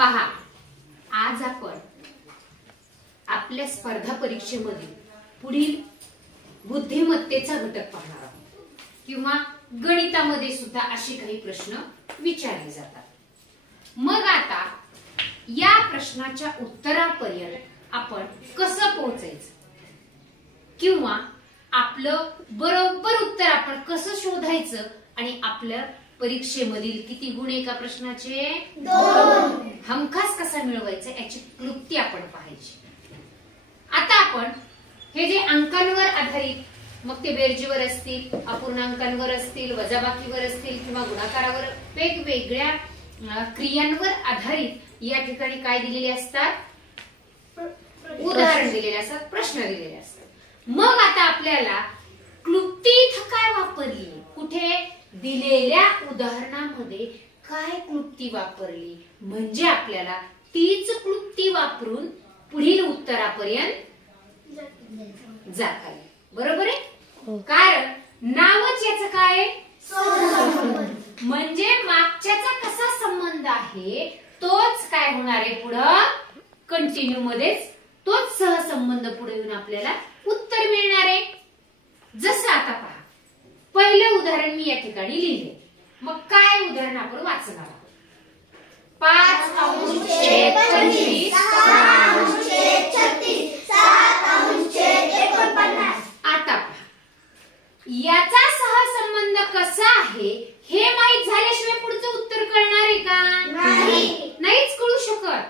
पहा, आज आपण आपल्या स्पर्धा परीक्षेमध्ये पुढील बुद्धिमत्तेचा घटक पाहणार आहोत किंवा गणितामध्ये सुद्धा असे काही प्रश्न विचारले जातात. मग आता या प्रश्नाच्या उत्तरापर्यंत आपण कसं पोहोचायचं किंवा आपलं बरोबर उत्तर आपण कसं शोधायचं आणि आपल्या परीक्षेमधील किती गुण एका प्रश्नाचे 2 हमखास कसा मिळवायचा याची क्लुप्ती आपण पाहायची. आता आपण हे जे अंकांवर आधारित, मग ते बेरजेवर असतील, अपूर्णांकांवर असतील, वजाबाकीवर असतील किंवा गुणाकारावर, वेगवेगळ्या क्रियांवर आधारित या ठिकाणी काय दिलेले असतात, उदाहरण दिलेले असतात, प्रश्न दिलेले असतात. मग आता आपल्याला क्लुप्ती इथं काय वापरली, कुठे दिलेल्या उदाहरणामध्ये काय क्लुप्ती वापरली, म्हणजे आपल्याला तीच क्लुप्ती वापरून पुढील उत्तरापर्यंत जाता येईल. बरोबर आहे? कारण नावच याचं काय, म्हणजे मागच्याचा कसा संबंध आहे तोच काय होणार आहे पुढं कंटिन्यू मध्येच तोच सहसंबंध पुढे येऊन आपल्याला उत्तर मिळणार आहे. जसं आता पहा, पहिलं उदाहरण मी या ठिकाणी लिहिले. मग काय उदाहरण आपण वाचणार आहोत. 5 अंश छेद 25 6 अंश छेद 36 7 अंश छेद 49. आता पहा, याचा सहसंबंध कसा आहे हे माहित झाल्याशिवाय पुढचं उत्तर कळणार आहे का? नाहीच कळू शकत.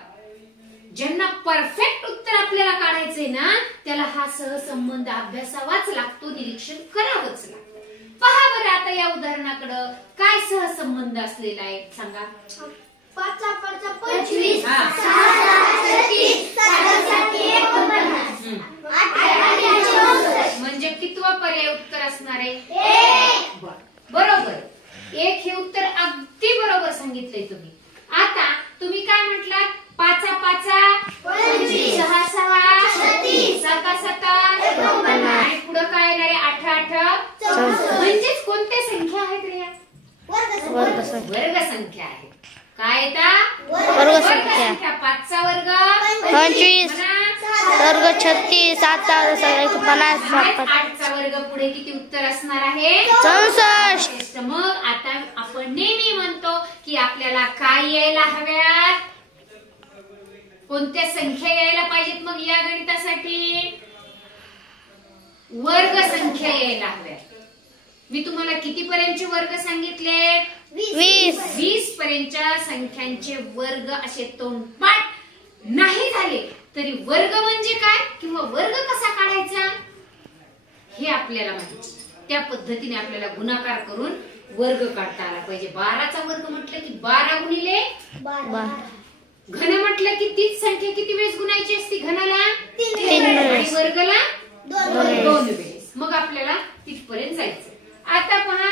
ज्यांना परफेक्ट उत्तर आपल्याला काढायचंय ना, त्याला हा सहसंबंध अभ्यासावाच लागतो, निरीक्षण करावंच लागतं. पहा बरं आता या उदाहरणाकडं काय सहसंबंध असलेला आहे सांगा. 5 5 25 हा. 6 36 7 49. म्हणजे कितवा पर्याय उत्तर असणार आहे? 1. बरोबर. 1 हे उत्तर अगदी बरोबर सांगितलंय तुम्ही. आता तुम्ही काय म्हटलात? 5 5 25 6 6 36 7 7 49 आणि पुढे काय येणार आहे? 8 8 64. म्हणजेच कोणत्या संख्या आहेत रे? वर्ग संख्या आहे. काय येतात? वर्ग संख्या. 5 चा वर्ग 25 वर्ग 36 7 50 8 चा वर्ग पुढे किती उत्तर असणार आहे? 64. मग आता आपण नेहमी म्हणतो की आपल्याला काय यायला हव्यात, कोणत्या संख्या यायला पाहिजेत. मग या गणितासाठी वर्ग संख्या यायला हव्यात. मी तुम्हाला किती पर्यंतचे वर्ग सांगितले? 20 पर्यंतच्या संख्यांचे वर्ग असे तोंडपाठ नाही झाले तरी वर्ग म्हणजे काय किंवा वर्ग कसा काढायचा हे आपल्याला माहिती. त्या पद्धतीने आपल्याला गुणाकार करून वर्ग काढता आला पाहिजे. 12चा वर्ग म्हटलं की 12 गुणिले 12. घन म्हटलं की तीच संख्या किती वेळेस गुणायची असते? घनाला 3 आणि वर्गला 2 वेळेस. मग आपल्याला तिथपर्यंत जायचं. आता पहा,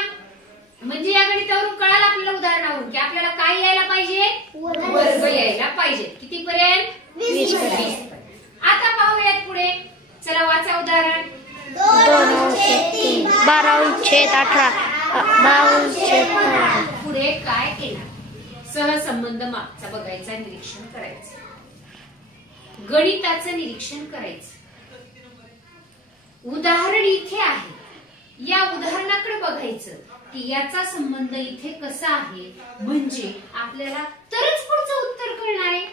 म्हणजे या गणितावरून कळालं आपल्याला उदाहरणावरून की आपल्याला काय यायला पाहिजे? वर्ग यायला पाहिजे. किती पर्यंत? 20 पर्यंत. आता पाहूयात पुढे. चला वाचा उदाहरण. 2 3 12 छेद 18 12 छेद 18. पुढे काय केलं? सहसंबंध मागचा बघायचा, निरीक्षण करायचं, गणिताचं निरीक्षण करायचं. उदाहरण इथे आहे. या उदाहरणाकडे बघायचं की याचा संबंध इथे कसा आहे, म्हणजे आपल्याला तरच पुढचं उत्तर कळणार आहे,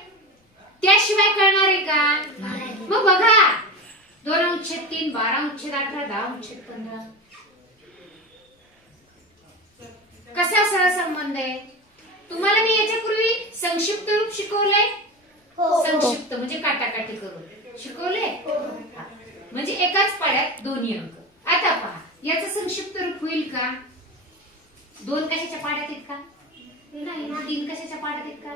त्याशिवाय कळणार आहे का? मग बघा, 2 अंश छेद 3 12 अंश छेद 18 10 अंश छेद 15 कसा सहसंबंध आहे? तुम्हाला मी याच्यापूर्वी संक्षिप्त रूप शिकवलंय. संक्षिप्त म्हणजे काटाकाटी करून शिकवले, म्हणजे एकाच पाड्यात दोन्ही अंक. आता पहा, याचं संक्षिप्त रूप होईल का? 2 कशाच्या पाड्यात आहेत का? नाही. 3 कशाच्या पाड्यात आहेत का?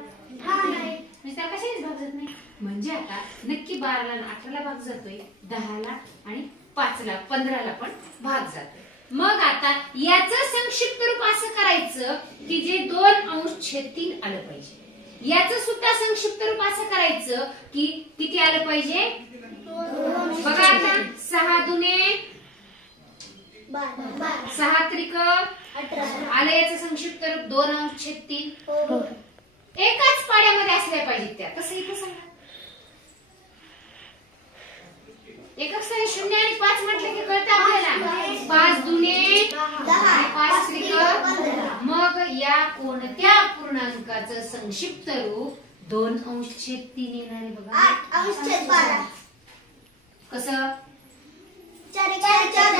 नाही. म्हणजे त्याला कशाच भाग जात नाही. म्हणजे आता नक्की 12ला 18ला भाग जातोय, 10ला आणि 5ला 15ला पण भाग जातोय. मग आता याचं संक्षिप्त रूप असं करायचं की जे 2 अंश छेद 3 आलं पाहिजे. याचं सुद्धा संक्षिप्त रूप असं करायचं की किती आलं पाहिजे? बघा आता 6 दुने 6 त्रिक 18 आलं. याचं संक्षिप्त रूप 2 अंश छेद 3 एकाच पाड्यामध्ये असल्या पाहिजे. पूर्णांकाचं संक्षिप्त रूप 2/3 येणार आहे बघा. 8/12. कसं? 4 × 8, 4 ×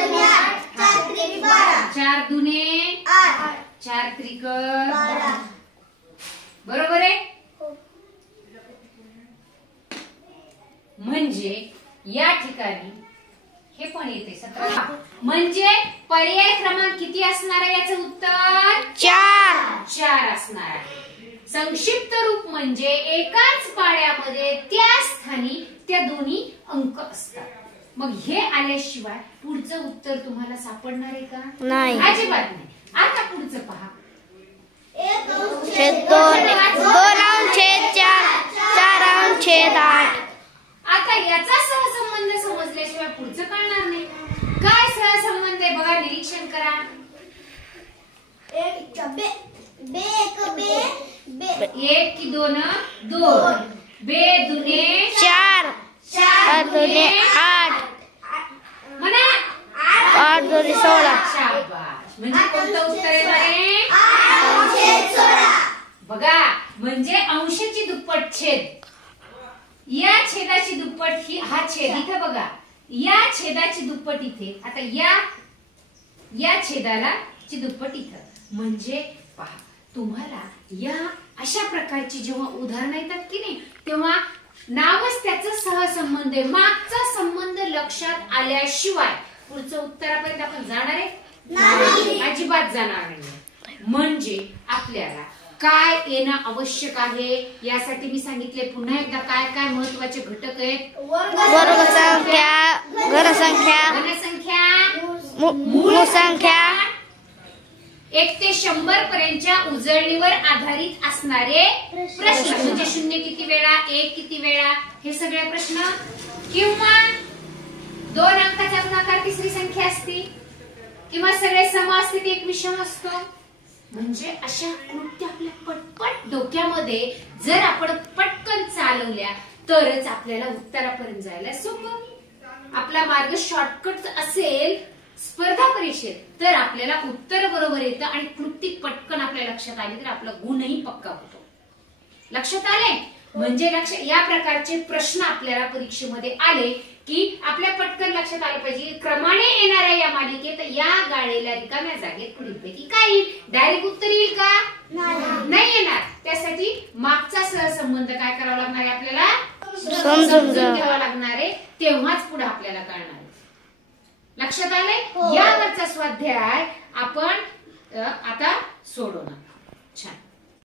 3 12. 4 दुने 8. 4 त्रिक 12. बरोबर आहे. म्हणजे या ठिकाणी हे पण येते 17. म्हणजे पर्याय क्रमांक किती असणार आहे याचं उत्तर? 4 असणार आहे. संक्षिप्त रूप म्हणजे एकाच पाड्यामध्ये त्या स्थानी त्या दोन्ही अंक असतात. मग हे आल्याशिवाय पुढचं उत्तर तुम्हाला सापडणार आहे का? नाही. अजिबात नाही. आता पुढचं पहा. 2/4 आता याचा सहसंबंध समजल्याशिवाय पुढचं कळणार नाही. काय सहसंबंध आहे बघा, निरीक्षण करा. 1 की 2 2. बे दुने 4 2 8 म्हणा 8 2 16. शाबास. म्हणजे कोणतं उत्तर येणार आहे? 8/16. बघा, म्हणजे अंशची दुप्पट छेद. या छेदाची दुप्पट ही हा छेद इथे बघा. या छेदाची दुप्पट इथे. आता या छेदाला ची दुप्पट इथं. म्हणजे पहा, तुम्हाला या अशा प्रकारची जेव्हा उदाहरणं येतात की नाही, तेव्हा नावच त्याचं सहसंबंध आहे. मागचा संबंध लक्षात आल्याशिवाय पुढचं उत्तरापर्यंत आपण जाणार आहे? नाही. अजिबात जाणार नाही. म्हणजे आपल्याला काय येणं आवश्यक आहे यासाठी मी सांगितले पुन्हा एकदा काय काय महत्वाचे घटक आहेत. वर्गसंख्या, घनसंख्या, घनसंख्या, मूळ संख्या, 1 ते 100 पर्यंतच्या उजळणीवर आधारित असणारे प्रश्न. म्हणजे 0 किती वेळा, 1 किती वेळा, हे सगळे प्रश्न. किंवा 2 अंकाचा गुणाकार तिसरी संख्या असते, किंवा सगळे सम असते ते एक विषम असतो. म्हणजे अशा कृत्य आपल्या पटपट डोक्यामध्ये जर आपण पटकन चालवल्या तरच आपल्याला उत्तरापर्यंत जायला सोपं. आपला मार्ग शॉर्टकट असेल स्पर्धा परीक्षेत तर आपल्याला उत्तर बरोबर येतं आणि कृती पटकन आपल्या लक्षात आली तर आपला गुणही पक्का होतो. लक्षात आले? म्हणजे या प्रकारचे प्रश्न आपल्याला परीक्षेमध्ये आले की आपल्या पटकन लक्षात आलं पाहिजे. क्रमाने येणाऱ्या या मालिकेत या गाळलेल्या रिकाम्या जागेत पुढीलपैकी काय येईल? डायरेक्ट उत्तर येईल का? नाही येणार. त्यासाठी मागचा सहसंबंध काय करावा लागणार आहे? आपल्याला समजून घ्यावा लागणार आहे. तेव्हाच पुढे आपल्याला कळणार आहे. लक्षात आले? यावरचा स्वाध्याय आपण आता सोडवणार.